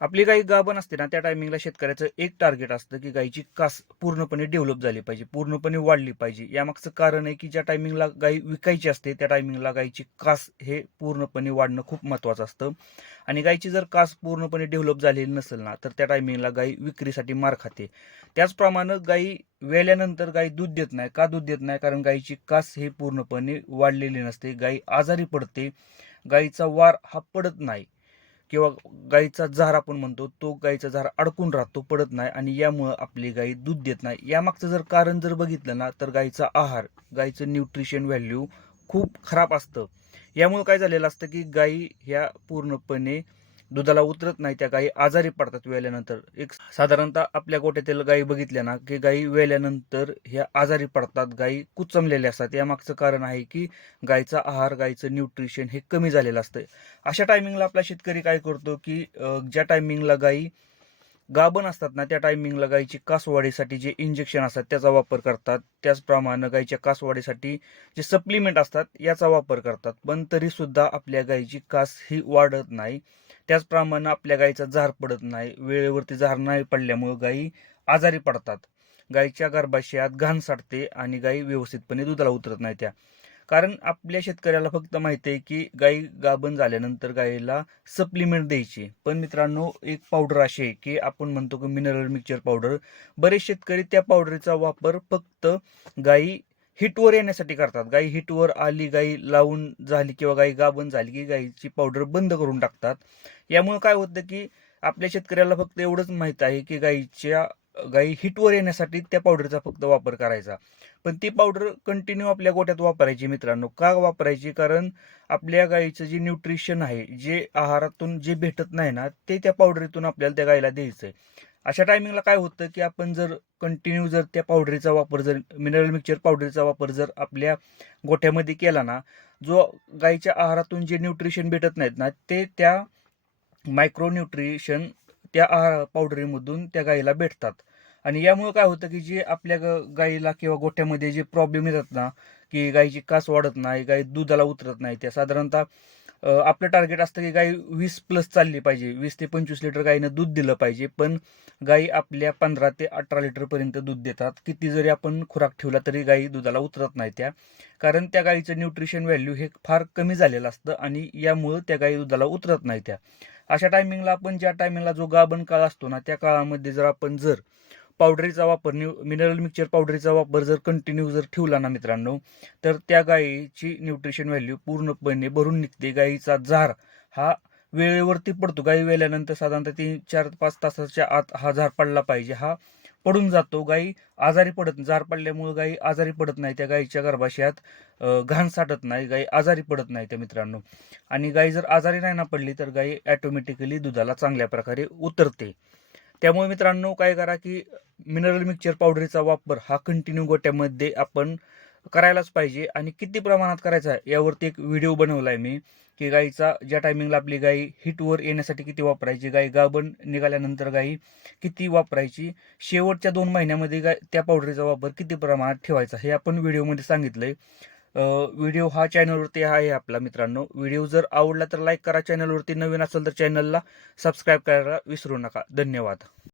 आपली गाई गाभण असते ना त्या टायमिंगला शेतकऱ्याचं एक टार्गेट असतं की गाईची कास पूर्णपणे डेव्हलप झाली पाहिजे पूर्णपणे वाढली पाहिजे. यामागचं कारण आहे की ज्या टायमिंगला गाई विकायची असते त्या टायमिंगला गाईची कास हे पूर्णपणे वाढणं खूप महत्त्वाचं असतं. आणि गाईची जर कास पूर्णपणे डेव्हलप झालेली नसेल ना तर त्या टायमिंगला गाई विक्रीसाठी मार खाते. त्याचप्रमाणे गाई वेल्यानंतर गाई दूध देत नाही. का दूध देत नाही? कारण गाईची कास हे पूर्णपणे वाढलेली नसते. गाई आजारी पडते. गाईचा वार हा पडत नाही. किंवा गाईचा झार आपण म्हणतो तो गाईचा झार अडकून राहतो पडत नाही आणि यामुळं आपली गाई दूध देत नाही. यामागचं जर कारण जर बघितलं ना तर गाईचा आहार गाईचं न्यूट्रिशन व्हॅल्यू खूप खराब असतं. यामुळं काय झालेलं असतं की गाई ह्या पूर्णपणे दुधाला उतरत नाही त्या गायी आजारी पडतात वेल्यानंतर. एक साधारणतः आपल्या गोट्यातील गायी बघितल्या ना की गायी वेल्यानंतर ह्या आजारी पडतात गायी कुचमलेल्या असतात. यामागचं कारण आहे की गायचा आहार गायचं न्यूट्रिशन हे कमी झालेलं असतं अशा टायमिंगला आपला शेतकरी काय करतो की ज्या टायमिंगला गायी गाभण असतात ना त्या टायमिंगला गायीची कासवाडीसाठी जे इंजेक्शन असतात त्याचा वापर करतात. त्याचप्रमाणे गायीच्या कासवाडीसाठी जे सप्लिमेंट असतात याचा वापर करतात. पण तरीसुद्धा आपल्या गायीची कास ही वाढत नाही. त्याचप्रमाणे आपल्या गायीचा झार पडत नाही. वेळेवरती जार नाही पडल्यामुळे गायी आजारी पडतात. गायीच्या गर्भाशयात घाण साठते आणि गायी व्यवस्थितपणे दुधाला उतरत नाही त्या. कारण आपल्या शेतकऱ्याला फक्त माहिती आहे की गाई गाभण झाल्यानंतर गाईला सप्लिमेंट द्यायची. पण मित्रांनो एक पावडर अशी आहे की आपण म्हणतो की मिनरल मिक्सचर पावडर बरेच शेतकरी त्या पावडरचा वापर फक्त गाई हिटवर येण्यासाठी करतात. गाई हिटवर आली गाई लावून झाली किंवा गाई गाभण झाली की गाईची पावडर बंद करून टाकतात. यामुळे काय होतं की आपल्या शेतकऱ्याला फक्त एवढंच माहीत आहे की गाईच्या गाई हिटवर येण्यासाठी त्या पावडरचा फक्त वापर करायचा. पण ती पावडर कंटिन्यू आपल्या गोट्यात वापरायची मित्रांनो. का वापरायची? कारण आपल्या गाईचं जे न्यूट्रिशन आहे जे आहारातून जे भेटत नाही ना ते त्या पावडरीतून आपल्याला त्या गाईला आहे अशा टायमिंगला काय होतं की आपण जर कंटिन्यू जर त्या पावडरीचा वापर जर मिनरल मिक्सचर पावडरीचा वापर जर आपल्या गोठ्यामध्ये केला ना जो गाईच्या आहारातून जे न्यूट्रिशन भेटत नाहीत ना ते त्या मायक्रो न्यूट्रिशन त्या आहार पावडरीमधून त्या गाईला भेटतात. आणि यामुळे काय होतं की जे आपल्या ग- गाईला किंवा गोठ्यामध्ये जे प्रॉब्लेम येतात ना की गाईची कास वाढत नाही गाई दुधाला उतरत नाही त्या साधारणतः आपलं टार्गेट असतं की गाई वीस प्लस चालली पाहिजे. वीस ते पंचवीस लिटर गाईनं दूध दिलं पाहिजे. पण गाई आपल्या पंधरा ते अठरा लिटरपर्यंत दूध देतात. किती जरी आपण खुराक ठेवला तरी गाई दुधाला उतरत नाही त्या. कारण त्या गाईचं न्यूट्रिशन व्हॅल्यू हे फार कमी झालेलं असतं आणि यामुळं त्या गाई दुधाला उतरत नाही त्या. अशा टायमिंगला आपण ज्या टायमिंगला जो गाभण काळ असतो ना त्या काळामध्ये जर आपण जर पावडरीचा वापर न्यू मिनरल मिक्सचर पावडरीचा वापर जर कंटिन्यू जर ठेवला ना मित्रांनो तर त्या गायीची न्यूट्रिशन व्हॅल्यू पूर्णपणे भरून निघते. गायीचा झार हा वेळेवरती पडतो. गाई वेल्यानंतर साधारणतः तीन चार पाच तासाच्या आत हा झार पडला पाहिजे. हा पडून जातो. गाई आजारी पडत झार पडल्यामुळे गाई आजारी पडत नाही. त्या गाईच्या गर्भाशयात घाण साठत नाही. गाई आजारी पडत नाही त्या मित्रांनो. आणि गाई जर आजारी नाही ना पडली तर गाई ॲटोमॅटिकली दुधाला चांगल्या प्रकारे उतरते. त्यामुळे मित्रांनो काय करा की मिनरल मिक्सचर पावडरचा वापर हा कंटिन्यू गोट्यामध्ये आपण करायलाच पाहिजे. आणि किती प्रमाणात करायचा आहे यावरती एक व्हिडिओ बनवला आहे मी की गाईचा ज्या टायमिंगला आपली गाई हिटवर येण्यासाठी किती वापरायची गाई गाभण निघाल्यानंतर गाई किती वापरायची शेवटच्या दोन महिन्यामध्ये गाय त्या पावडरचा वापर किती प्रमाणात ठेवायचा हे आपण व्हिडिओमध्ये सांगितलं आहे व्हिडिओ हा चॅनलवरती आहे आपला मित्रांनो. व्हिडिओ जर आवडला तर लाईक करा. चॅनलवरती नवीन असेल तर चॅनलला सबस्क्राईब करायला विसरू नका. धन्यवाद.